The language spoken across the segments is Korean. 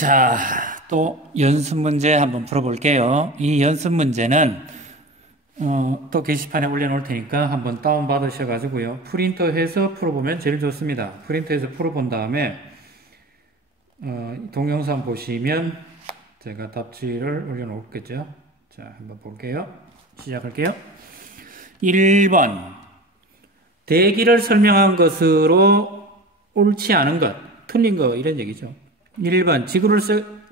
자, 또 연습 문제 한번 풀어볼게요. 이 연습 문제는 또 게시판에 올려놓을 테니까 한번 다운받으셔가지고요. 프린터해서 풀어보면 제일 좋습니다. 프린터해서 풀어본 다음에 동영상 보시면 제가 답지를 올려놓겠죠. 자, 한번 볼게요. 시작할게요. 1번 대기를 설명한 것으로 옳지 않은 것, 틀린 거 이런 얘기죠. 1번 지구를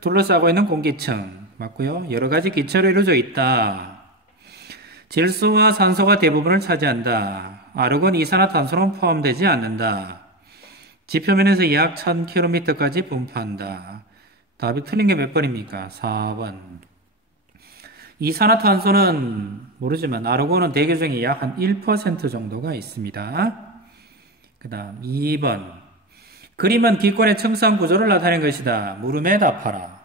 둘러싸고 있는 공기층 맞고요. 여러가지 기체로 이루어져 있다. 질소와 산소가 대부분을 차지한다. 아르곤, 이산화탄소는 포함되지 않는다. 지표면에서 약 1000km까지 분포한다. 답이 틀린 게 몇 번입니까? 4번. 이산화탄소는 모르지만 아르곤은 대기 중에 약 한 1% 정도가 있습니다. 그 다음 2번. 그림은 기권의 청산 구조를 나타낸 것이다. 물음에 답하라.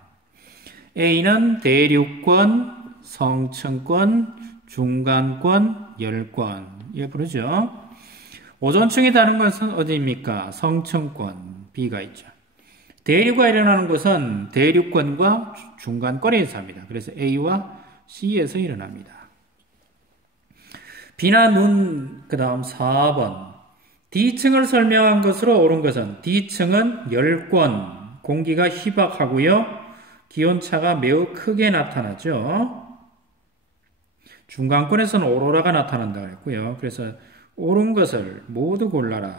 A는 대륙권, 성층권, 중간권, 열권. 이거 부르죠. 오존층이 다른 것은 어디입니까? 성층권, B가 있죠. 대류가 일어나는 것은 대륙권과 중간권에서 합니다. 그래서 A와 C에서 일어납니다. 비나 눈, 그 다음 4번. D층을 설명한 것으로 옳은 것은 D층은 열권, 공기가 희박하고요. 기온차가 매우 크게 나타나죠. 중간권에서는 오로라가 나타난다고 했고요. 그래서 옳은 것을 모두 골라라.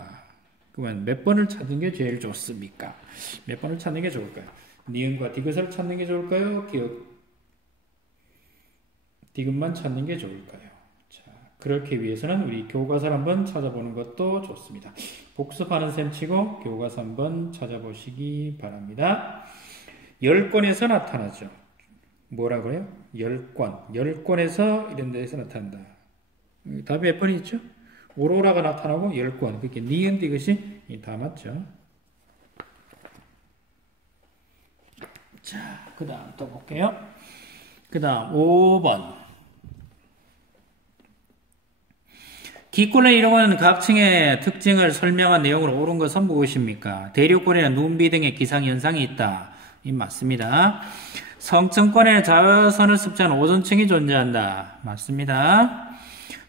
그러면 몇 번을 찾는 게 제일 좋습니까? 몇 번을 찾는 게 좋을까요? 니은과 디귿을 찾는 게 좋을까요? 디귿만 찾는 게 좋을까요? 자, 그렇게 위해서는 우리 교과서를 한번 찾아보는 것도 좋습니다. 복습하는 셈 치고 교과서 한번 찾아보시기 바랍니다. 열권에서 나타나죠. 뭐라고요? 열권. 열권에서 이런 데에서 나타난다. 답이 몇 번이 있죠? 오로라가 나타나고 열권. 그렇게 니은 디귿이 다 맞죠. 자, 그 다음 또 볼게요. 그 다음 5번. 기권을 이루는 각층의 특징을 설명한 내용으로 옳은 것은 무엇입니까? 대륙권에는 눈비 등의 기상현상이 있다. 이 맞습니다. 성층권에는 자외선을 습지하는 오존층이 존재한다. 맞습니다.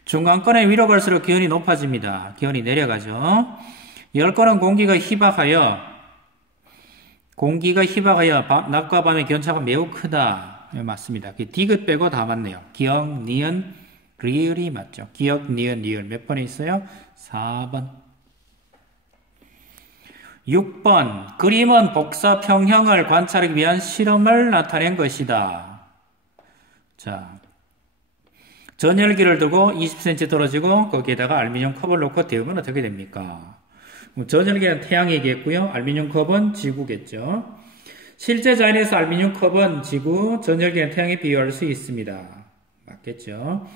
중간권에 위로 갈수록 기온이 높아집니다. 기온이 내려가죠. 열권은 공기가 희박하여 낮과 밤의 기온차가 매우 크다. 맞습니다. 디귿 빼고 다 맞네요. 기역, 니은, 리을이 맞죠. 기역, 니은, 리을 몇 번에 있어요? 4번. 6번. 그림은 복사평형을 관찰하기 위한 실험을 나타낸 것이다. 자, 전열기를 두고 20cm 떨어지고 거기에다가 알루미늄 컵을 놓고 데우면 어떻게 됩니까? 전열기는 태양이겠고요. 알루미늄 컵은 지구겠죠. 실제 자연에서 알루미늄 컵은 지구, 전열기는 태양에 비유할 수 있습니다. 맞겠죠.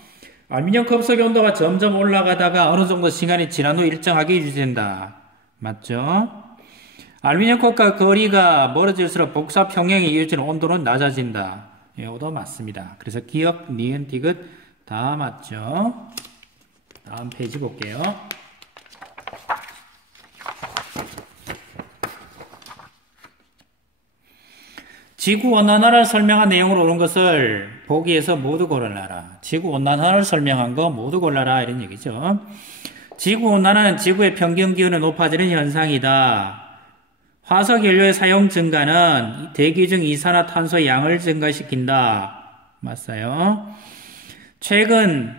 알루미늄 컵 속의 온도가 점점 올라가다가 어느 정도 시간이 지난 후 일정하게 유지된다. 맞죠? 알루미늄 컵과 거리가 멀어질수록 복사 평형에 이어지는 온도는 낮아진다. 이것도 맞습니다. 그래서 기역, 니은, 디귿 다 맞죠? 다음 페이지 볼게요. 지구온난화를 설명한 내용으로 옳은 것을 보기에서 모두 골라라. 지구온난화를 설명한 거 모두 골라라. 이런 얘기죠. 지구온난화는 지구의 평균 기온이 높아지는 현상이다. 화석연료의 사용 증가는 대기 중 이산화탄소의 양을 증가시킨다. 맞아요. 최근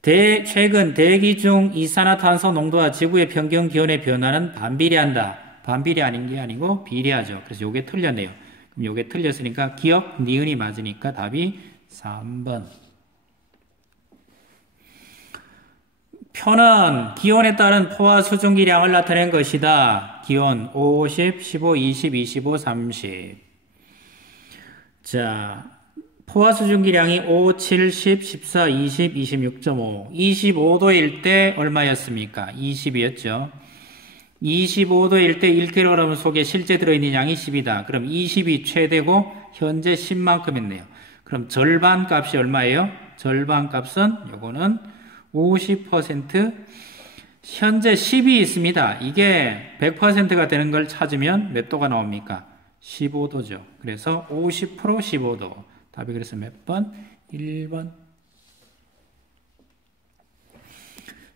대기 중 이산화탄소 농도와 지구의 평균 기온의 변화는 반비례한다. 반비례 아닌 게 아니고 비례하죠. 그래서 요게 틀렸네요. 그럼 요게 틀렸으니까 기역, 니은이 맞으니까 답이 3번. 표는 기온에 따른 포화 수증기량을 나타낸 것이다. 기온 50, 15, 20, 25, 30. 자, 포화 수증기량이 5, 7, 10, 14, 20, 26.5. 25도일 때 얼마였습니까? 20이었죠. 25도일 때 1kg 속에 실제 들어있는 양이 10이다. 그럼 20이 최대고 현재 10만큼 했네요. 그럼 절반 값이 얼마예요? 절반 값은 요거는 50%, 현재 10이 있습니다. 이게 100%가 되는 걸 찾으면 몇 도가 나옵니까? 15도죠. 그래서 50% 15도. 답이 그래서 몇 번? 1번.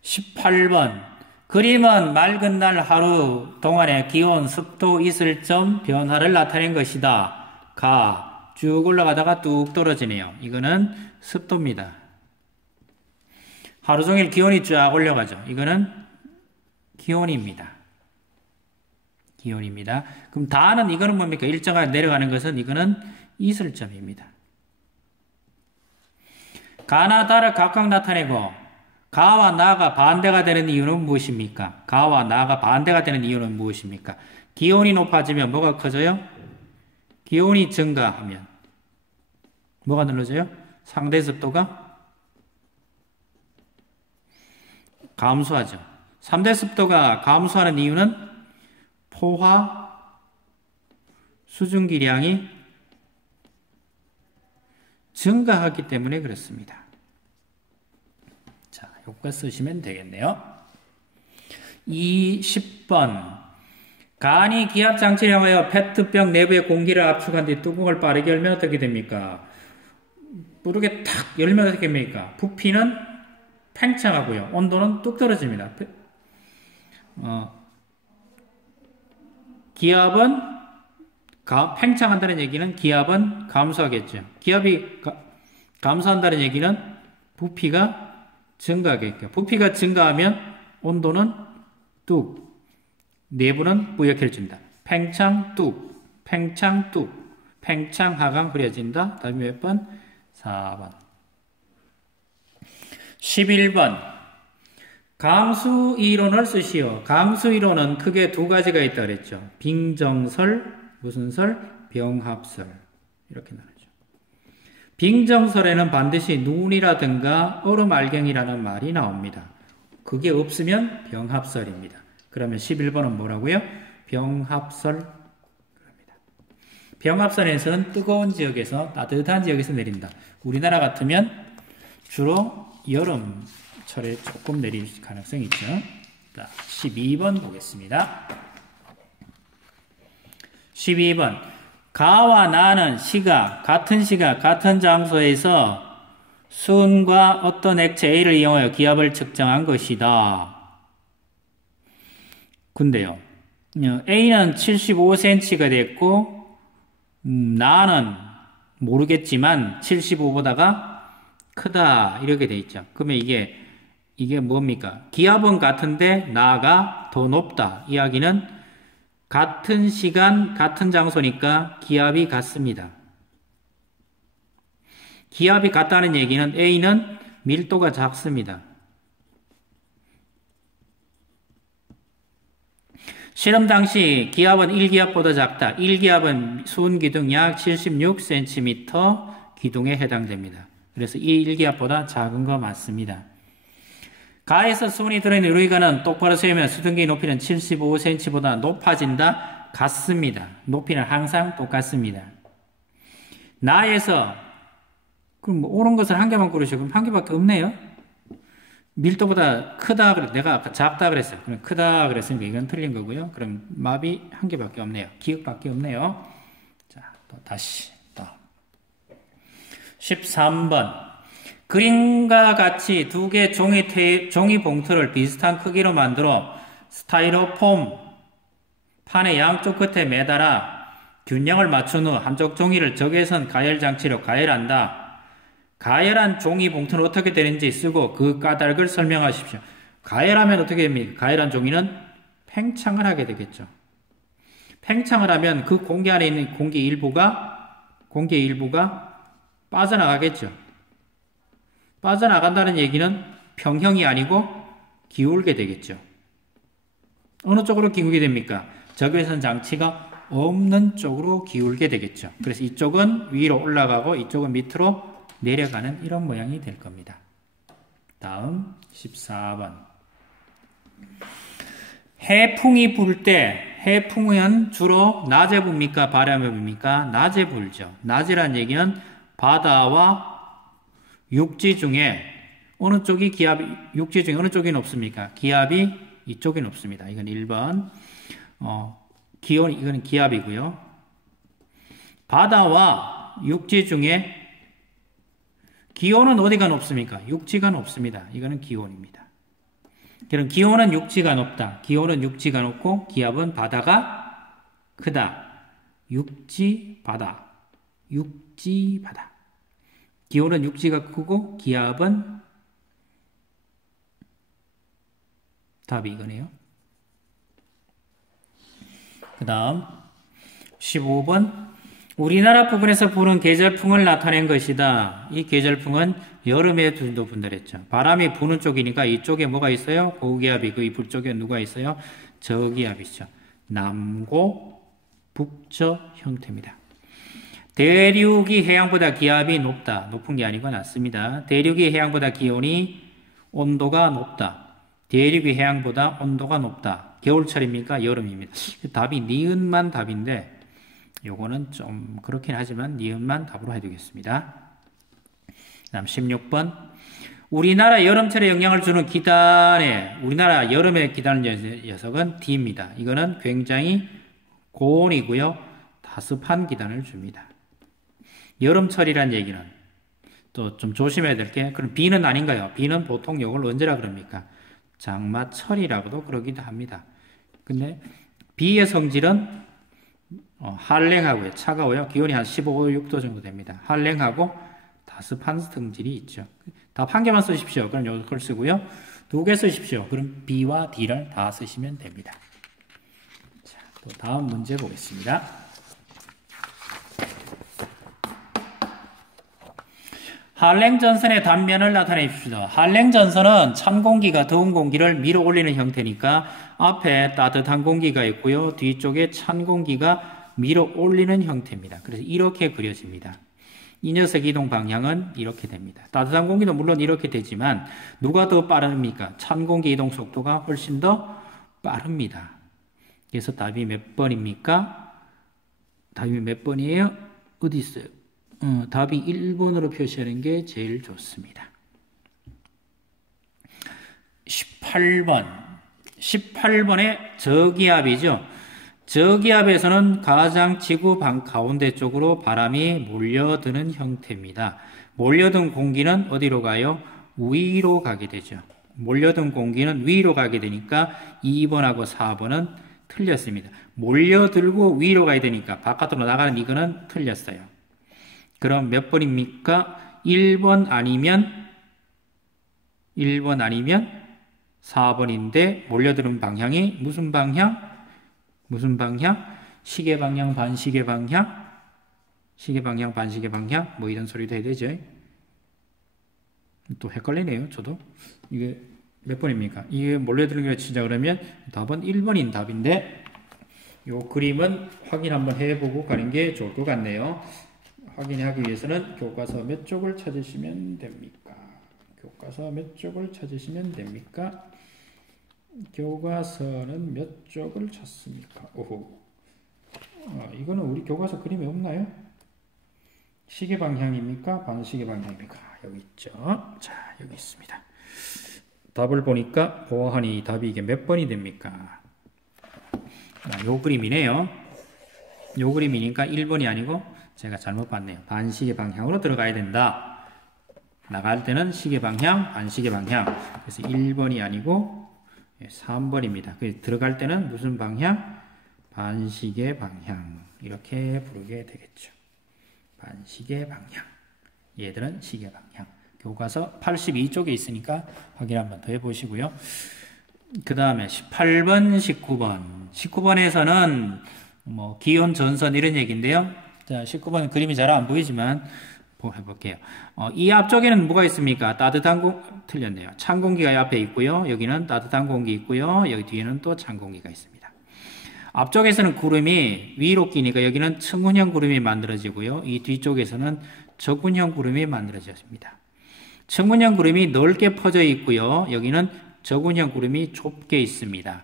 18번. 그림은 맑은 날 하루 동안의 기온, 습도, 이슬점 변화를 나타낸 것이다. 가. 쭉 올라가다가 뚝 떨어지네요. 이거는 습도입니다. 하루 종일 기온이 쫙 올라가죠. 이거는 기온입니다. 기온입니다. 그럼 다는 이거는 뭡니까? 일정하게 내려가는 것은 이거는 이슬점입니다. 가나 다를 각각 나타내고 가와 나가 반대가 되는 이유는 무엇입니까? 가와 나가 반대가 되는 이유는 무엇입니까? 기온이 높아지면 뭐가 커져요? 기온이 증가하면 뭐가 늘어져요? 상대 습도가 감소하죠. 상대 습도가 감소하는 이유는 포화 수증기량이 증가하기 때문에 그렇습니다. 자, 요거 쓰시면 되겠네요. 10번. 간이 기압장치를 향하여 페트병 내부의 공기를 압축한 뒤 뚜껑을 빠르게 열면 어떻게 됩니까? 빠르게 탁 열면 어떻게 됩니까? 부피는 팽창하고요. 온도는 뚝 떨어집니다. 기압은 팽창한다는 얘기는 기압은 감소하겠죠. 기압이 감소한다는 얘기는 부피가 증가하겠죠. 부피가 증가하면 온도는 뚝, 내부는 뿌옇해진다. 팽창 뚝, 팽창 뚝, 팽창 하강 그려진다. 다음에 몇 번? 4번. 11번. 감수이론을 쓰시오. 감수이론은 크게 두 가지가 있다 그랬죠. 빙정설, 무슨 설? 병합설. 이렇게 나누죠. 빙정설에는 반드시 눈이라든가 얼음 알갱이라는 말이 나옵니다. 그게 없으면 병합설입니다. 그러면 11번은 뭐라고요? 병합설. 병합설에서는 뜨거운 지역에서 따뜻한 지역에서 내린다. 우리나라 같으면 주로 여름철에 조금 내릴 가능성이 있죠. 자, 12번 보겠습니다. 12번. 가와 나는 같은 시각, 같은 장소에서 수은과 어떤 액체 A를 이용하여 기압을 측정한 것이다. 근데요, A는 75cm가 됐고, 나는 모르겠지만 75보다가 크다 이렇게 돼 있죠. 그러면 이게 뭡니까? 기압은 같은데 나가 더 높다. 이야기는 같은 시간 같은 장소니까 기압이 같습니다. 기압이 같다는 얘기는 A는 밀도가 작습니다. 실험 당시 기압은 1기압보다 작다. 1기압은 수은 기둥 약 76cm 기둥에 해당됩니다. 그래서 이 1기압보다 작은 거 맞습니다. 가에서 수은이 들어있는 유리관은 똑바로 세우면 수증기 높이는 75cm보다 높아진다. 같습니다. 높이는 항상 똑같습니다. 나에서 그럼 옳은 것을 한 개만 고르시고 그럼 한 개밖에 없네요. 밀도보다 크다 그래. 내가 아까 작다 그랬어요. 그럼 크다 그랬으니까 이건 틀린 거고요. 그럼 마비 한 개밖에 없네요. 기억밖에 없네요. 자, 또 다시 또 13번. 그림과 같이 두 개 종이 봉투를 비슷한 크기로 만들어 스타이로폼 판의 양쪽 끝에 매달아 균형을 맞춘 후 한쪽 종이를 적외선 가열 장치로 가열한다. 가열한 종이 봉투는 어떻게 되는지 쓰고 그 까닭을 설명하십시오. 가열하면 어떻게 됩니까? 가열한 종이는 팽창을 하게 되겠죠. 팽창을 하면 그 공기 안에 있는 공기의 일부가 빠져나가겠죠. 빠져나간다는 얘기는 평형이 아니고 기울게 되겠죠. 어느 쪽으로 기울게 됩니까? 적외선 장치가 없는 쪽으로 기울게 되겠죠. 그래서 이쪽은 위로 올라가고 이쪽은 밑으로 내려가는 이런 모양이 될 겁니다. 다음 14번. 해풍이 불 때 해풍은 주로 낮에 붑니까? 밤에 붑니까? 낮에 불죠. 낮이란 얘기는 바다와 육지 중에 어느 쪽이 육지 중에 어느 쪽이 높습니까? 기압이 이쪽이 높습니다. 이건 1번. 이거는 기압이고요. 바다와 육지 중에 기온은 어디가 높습니까? 육지가 높습니다. 이거는 기온입니다. 그럼 기온은 육지가 높다. 기온은 육지가 높고 기압은 바다가 크다. 육지, 바다. 육지, 바다. 기온은 육지가 크고 기압은 답이 이거네요. 그 다음 15번 우리나라 부근에서 부는 계절풍을 나타낸 것이다. 이 계절풍은 여름에 두도 분들했죠. 바람이 부는 쪽이니까 이쪽에 뭐가 있어요? 고기압이고 이 불쪽에 누가 있어요? 저기압이죠. 남고 북저 형태입니다. 대륙이 해양보다 기압이 높다. 높은 게 아니고 낮습니다. 대륙이 해양보다 기온이 온도가 높다. 대륙이 해양보다 온도가 높다. 겨울철입니까? 여름입니다. 답이 니은만 답인데 요거는 좀 그렇긴 하지만 니은만 답으로 해두겠습니다. 그 다음 16번 우리나라 여름철에 영향을 주는 기단에 우리나라 여름에 기다는 녀석은 D입니다. 이거는 굉장히 고온이고요. 다습한 기단을 줍니다. 여름철이란 얘기는 또 좀 조심해야 될 게 그럼 B는 아닌가요? B는 보통 요걸 언제라 그럽니까? 장마철이라고도 그러기도 합니다. 근데 B의 성질은 한랭하고요. 차가워요. 기온이 한 15, 6도 정도 됩니다. 한랭하고 다습한 성질이 있죠. 답 한 개만 쓰십시오. 그럼 요걸 쓰고요. 두 개 쓰십시오. 그럼 B와 D를 다 쓰시면 됩니다. 자, 또 다음 문제 보겠습니다. 한랭전선의 단면을 나타내 줍시다. 한랭전선은 찬 공기가 더운 공기를 밀어 올리는 형태니까 앞에 따뜻한 공기가 있고요. 뒤쪽에 찬 공기가 밀어 올리는 형태입니다. 그래서 이렇게 그려집니다. 이 녀석 이동 방향은 이렇게 됩니다. 따뜻한 공기도 물론 이렇게 되지만 누가 더 빠릅니까? 찬 공기 이동 속도가 훨씬 더 빠릅니다. 그래서 답이 몇 번입니까? 답이 몇 번이에요? 어디 있어요? 답이 1번으로 표시하는 게 제일 좋습니다. 18번. 18번의 저기압이죠. 저기압에서는 가장 지구 가운데 쪽으로 바람이 몰려드는 형태입니다. 몰려든 공기는 어디로 가요? 위로 가게 되죠. 몰려든 공기는 위로 가게 되니까 2번하고 4번은 틀렸습니다. 몰려들고 위로 가야 되니까 바깥으로 나가는 이거는 틀렸어요. 그럼 몇 번입니까? 1번 아니면 4번인데 몰려드는 방향이 무슨 방향? 무슨 방향? 시계 방향, 반시계 방향? 시계 방향, 반시계 방향? 뭐 이런 소리도 해야 되죠. 또 헷갈리네요. 저도. 이게 몇 번입니까? 이게 몰려드는 게 진짜 그러면 답은 1번인 답인데 이 그림은 확인 한번 해보고 가는 게 좋을 것 같네요. 확인하기 위해서는 교과서 몇 쪽을 찾으시면 됩니까? 교과서 몇 쪽을 찾으시면 됩니까? 교과서는 몇 쪽을 찾습니까? 오호. 이거는 우리 교과서 그림이 없나요? 시계 방향입니까? 반시계 방향입니까? 여기 있죠. 자, 여기 있습니다. 답을 보니까 보아하니 답이 이게 몇 번이 됩니까? 요 그림이네요. 요 그림이니까 1번이 아니고 제가 잘못 봤네요. 반시계 방향으로 들어가야 된다. 나갈 때는 시계 방향, 반시계 방향. 그래서 1번이 아니고 3번입니다. 들어갈 때는 무슨 방향? 반시계 방향. 이렇게 부르게 되겠죠. 반시계 방향. 얘들은 시계 방향. 교과서 82쪽에 있으니까 확인 한번 더 해보시고요. 그 다음에 18번, 19번. 19번에서는 뭐 기온 전선 이런 얘기인데요. 자, 19번 그림이 잘 안 보이지만 해볼게요. 이 앞쪽에는 뭐가 있습니까? 틀렸네요. 찬 공기가 옆에 있고요. 여기는 따뜻한 공기 있고요. 여기 뒤에는 또 찬 공기가 있습니다. 앞쪽에서는 구름이 위로 끼니까 여기는 측운형 구름이 만들어지고요. 이 뒤쪽에서는 적운형 구름이 만들어집니다. 측운형 구름이 넓게 퍼져 있고요. 여기는 적운형 구름이 좁게 있습니다.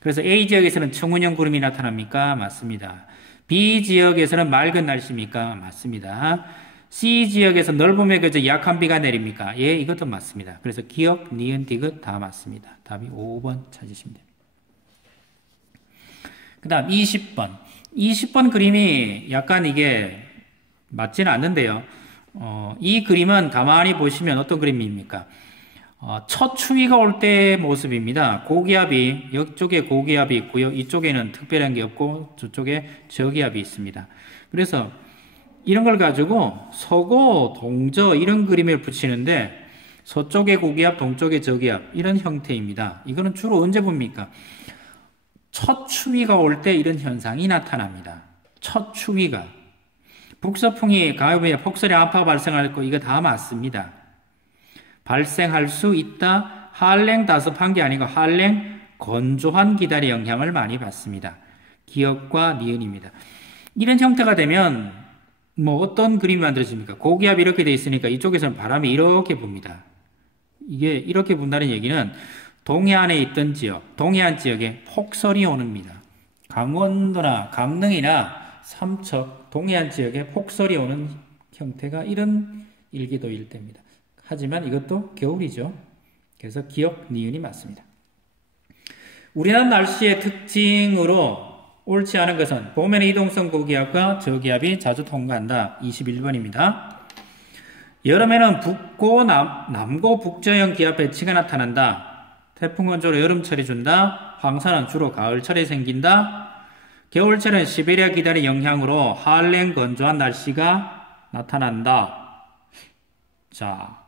그래서 A 지역에서는 측운형 구름이 나타납니까? 맞습니다. B 지역에서는 맑은 날씨입니까? 맞습니다. C 지역에서 넓음에 그저 약한 비가 내립니까? 예, 이것도 맞습니다. 그래서 기역, 니은, 디귿 다 맞습니다. 답이 5번 찾으시면 됩니다. 그 다음 20번. 20번 그림이 약간 이게 맞지는 않는데요. 이 그림은 가만히 보시면 어떤 그림입니까? 첫 추위가 올 때의 모습입니다. 고기압이, 이쪽에 고기압이 있고요. 이쪽에는 특별한 게 없고 저쪽에 저기압이 있습니다. 그래서 이런 걸 가지고 서고, 동저 이런 그림을 붙이는데 서쪽에 고기압, 동쪽에 저기압 이런 형태입니다. 이거는 주로 언제 봅니까? 첫 추위가 올 때 이런 현상이 나타납니다. 첫 추위가. 북서풍이 가을에 폭설이 아파 발생할 거 이거 다 맞습니다. 발생할 수 있다. 한랭 다습한 게 아니고 한랭 건조한 기다의 영향을 많이 받습니다. 기역과 니은입니다. 이런 형태가 되면 뭐 어떤 그림이 만들어집니까? 고기압이 이렇게 돼 있으니까 이쪽에서는 바람이 이렇게 붑니다. 이게 이렇게 분다는 얘기는 동해안에 있던 지역, 동해안 지역에 폭설이 오는입니다. 강원도나 강릉이나 삼척, 동해안 지역에 폭설이 오는 형태가 이런 일기도일 때입니다. 하지만 이것도 겨울이죠. 그래서 기역, 니은이 맞습니다. 우리나라 날씨의 특징으로 옳지 않은 것은 봄에는 이동성 고기압과 저기압이 자주 통과한다. 21번입니다. 여름에는 북고 남고 북저형 기압 배치가 나타난다. 태풍은 주로 여름철에 준다. 황사는 주로 가을철에 생긴다. 겨울철은 시베리아 기단의 영향으로 한랭 건조한 날씨가 나타난다. 자,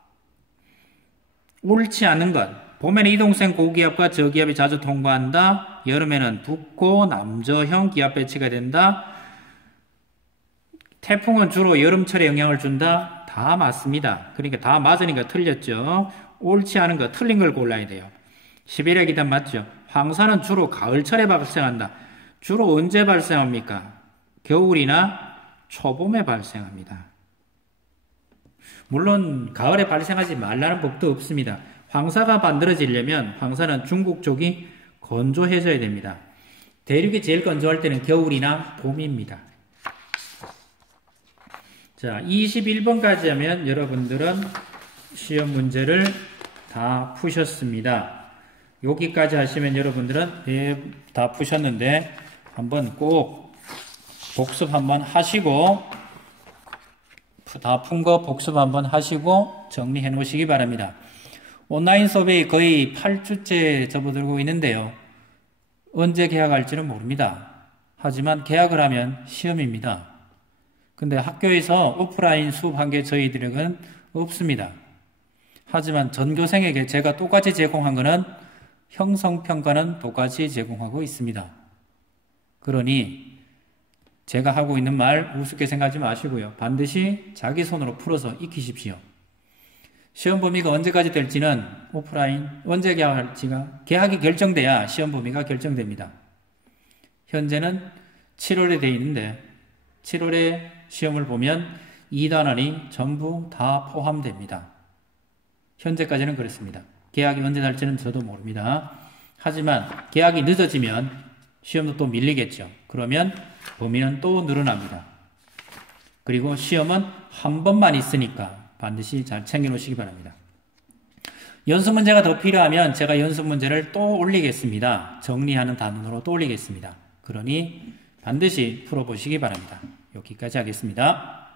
옳지 않은 것. 봄에는 이동성 고기압과 저기압이 자주 통과한다. 여름에는 북고 남저형 기압 배치가 된다. 태풍은 주로 여름철에 영향을 준다. 다 맞습니다. 그러니까 다 맞으니까 틀렸죠. 옳지 않은 거, 틀린 걸 골라야 돼요. 시베리아 기단 맞죠? 황사는 주로 가을철에 발생한다. 주로 언제 발생합니까? 겨울이나 초봄에 발생합니다. 물론 가을에 발생하지 말라는 법도 없습니다. 황사가 만들어지려면 황사는 중국 쪽이 건조해져야 됩니다. 대륙이 제일 건조할 때는 겨울이나 봄입니다. 자, 21번까지 하면 여러분들은 시험 문제를 다 푸셨습니다. 여기까지 하시면 여러분들은 다 푸셨는데 한번 꼭 복습 한번 하시고 다 푼 거 복습 한번 하시고 정리해 놓으시기 바랍니다. 온라인 수업이 거의 8주째 접어들고 있는데요. 언제 개학할지는 모릅니다. 하지만 개학을 하면 시험입니다. 근데 학교에서 오프라인 수업한 게 저희들에게는 없습니다. 하지만 전교생에게 제가 똑같이 제공한 거는 형성평가는 똑같이 제공하고 있습니다. 그러니 제가 하고 있는 말 우습게 생각하지 마시고요. 반드시 자기 손으로 풀어서 익히십시오. 시험 범위가 언제까지 될지는 오프라인 언제 개학할지가 개학이 결정돼야 시험 범위가 결정됩니다. 현재는 7월에 되어 있는데 7월에 시험을 보면 2단원이 전부 다 포함됩니다. 현재까지는 그렇습니다. 개학이 언제 날지는 저도 모릅니다. 하지만 개학이 늦어지면 시험도 또 밀리겠죠. 그러면 범위는 또 늘어납니다. 그리고 시험은 한 번만 있으니까 반드시 잘 챙겨 놓으시기 바랍니다. 연습 문제가 더 필요하면 제가 연습 문제를 또 올리겠습니다. 정리하는 단원으로 또 올리겠습니다. 그러니 반드시 풀어보시기 바랍니다. 여기까지 하겠습니다.